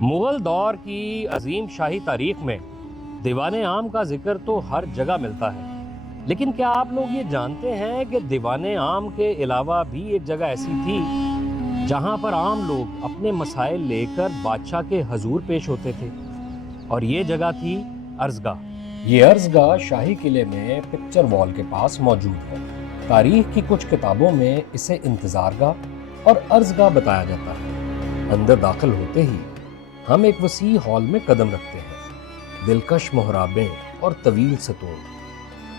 مغل دور کی عظیم شاہی تاریخ میں دیوان عام کا ذکر تو ہر جگہ ملتا ہے، لیکن کیا آپ لوگ یہ جانتے ہیں کہ دیوان عام کے علاوہ بھی ایک جگہ ایسی تھی جہاں پر عام لوگ اپنے مسائل لے کر بادشاہ کے حضور پیش ہوتے تھے؟ اور یہ جگہ تھی ارزگاہ۔ یہ ارزگاہ شاہی قلعے میں پکچر وال کے پاس موجود ہے۔ تاریخ کی کچھ کتابوں میں اسے انتظارگاہ اور ارزگاہ بتایا جاتا ہے۔ اندر داخل ہوتے ہی ہم ایک وسیع ہال میں قدم رکھتے ہیں۔ دلکش محرابیں اور طویل ستون،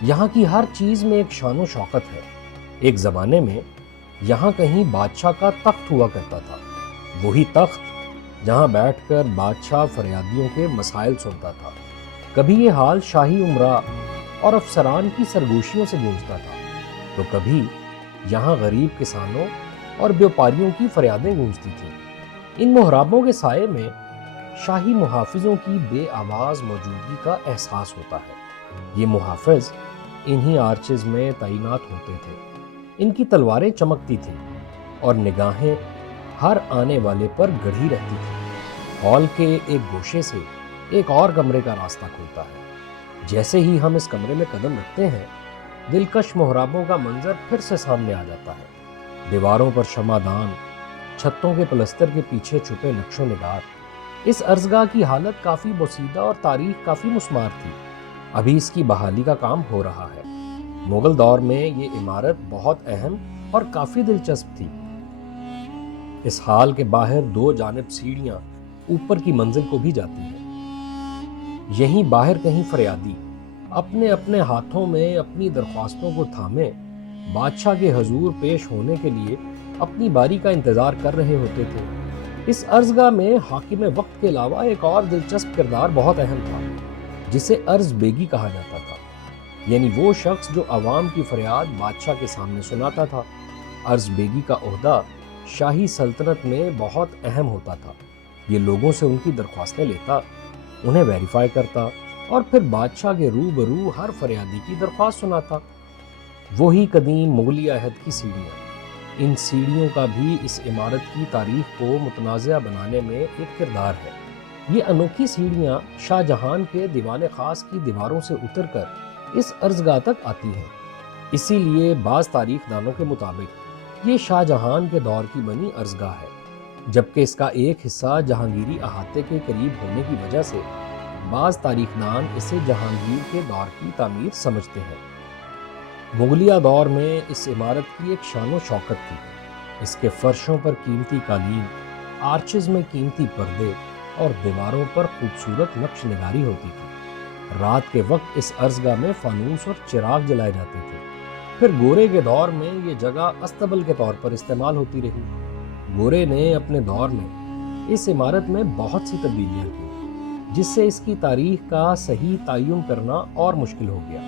یہاں کی ہر چیز میں ایک شان و شوکت ہے۔ ایک زمانے میں یہاں کہیں بادشاہ کا تخت ہوا کرتا تھا، وہی تخت جہاں بیٹھ کر بادشاہ فریادیوں کے مسائل سنتا تھا۔ کبھی یہ حال شاہی امراء اور افسران کی سرگوشیوں سے گونجتا تھا، تو کبھی یہاں غریب کسانوں اور بیوپاریوں کی فریادیں گونجتی تھیں۔ ان محرابوں کے سائے میں شاہی محافظوں کی بے آواز موجودگی کا احساس ہوتا ہے۔ یہ محافظ انہی آرچز میں تعینات ہوتے تھے۔ ان کی تلواریں چمکتی تھیں اور نگاہیں ہر آنے والے پر گڑھی رہتی تھیں۔ ہال کے ایک گوشے سے ایک اور کمرے کا راستہ کھلتا ہے۔ جیسے ہی ہم اس کمرے میں قدم رکھتے ہیں، دلکش محرابوں کا منظر پھر سے سامنے آ جاتا ہے۔ دیواروں پر شمعدان، چھتوں کے پلستر کے پیچھے چھپے نقش و نگار۔ اس ارزگاہ کی حالت کافی بوسیدہ اور تاریخ کافی مسمار تھی۔ ابھی اس کی بحالی کا کام ہو رہا ہے۔ مغل دور میں یہ عمارت بہت اہم اور کافی دلچسپ تھی۔ اس ہال کے باہر دو جانب سیڑھیاں اوپر کی منزل کو بھی جاتی ہیں۔ یہیں باہر کہیں فریادی اپنے اپنے ہاتھوں میں اپنی درخواستوں کو تھامے بادشاہ کے حضور پیش ہونے کے لیے اپنی باری کا انتظار کر رہے ہوتے تھے۔ اس ارزگاہ میں حاکم وقت کے علاوہ ایک اور دلچسپ کردار بہت اہم تھا، جسے ارز بیگی کہا جاتا تھا، یعنی وہ شخص جو عوام کی فریاد بادشاہ کے سامنے سناتا تھا۔ ارز بیگی کا عہدہ شاہی سلطنت میں بہت اہم ہوتا تھا۔ یہ لوگوں سے ان کی درخواستیں لیتا، انہیں ویریفائی کرتا اور پھر بادشاہ کے روبرو ہر فریادی کی درخواست سناتا۔ وہی قدیم مغلیہ عہد کی سیڑھیاں۔ ان سیڑھیوں کا بھی اس عمارت کی تاریخ کو متنازع بنانے میں ایک کردار ہے۔ یہ انوکھی سیڑھیاں شاہ جہان کے دیوان خاص کی دیواروں سے اتر کر اس ارزگاہ تک آتی ہیں۔ اسی لیے بعض تاریخ دانوں کے مطابق یہ شاہ جہان کے دور کی بنی ارزگاہ ہے، جبکہ اس کا ایک حصہ جہانگیری احاطے کے قریب ہونے کی وجہ سے بعض تاریخ دان اسے جہانگیر کے دور کی تعمیر سمجھتے ہیں۔ مغلیہ دور میں اس عمارت کی ایک شان و شوکت تھی۔ اس کے فرشوں پر قیمتی قالین، آرچز میں قیمتی پردے اور دیواروں پر خوبصورت نقش نگاری ہوتی تھی۔ رات کے وقت اس ارزگاہ میں فانوس اور چراغ جلائے جاتے تھے۔ پھر گورے کے دور میں یہ جگہ استبل کے طور پر استعمال ہوتی رہی۔ گورے نے اپنے دور میں اس عمارت میں بہت سی تبدیلیاں کی، جس سے اس کی تاریخ کا صحیح تعین کرنا اور مشکل ہو گیا۔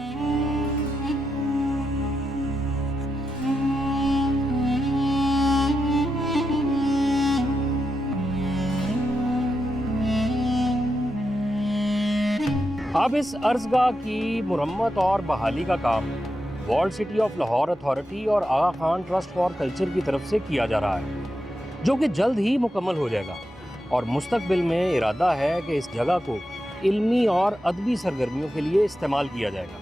اب اس ارزگاہ کی مرمت اور بحالی کا کام world city of Lahore authority اور Aga Khan trust for culture کی طرف سے کیا جا رہا ہے، جو کہ جلد ہی مکمل ہو جائے گا، اور مستقبل میں ارادہ ہے کہ اس جگہ کو علمی اور ادبی سرگرمیوں کے لیے استعمال کیا جائے گا۔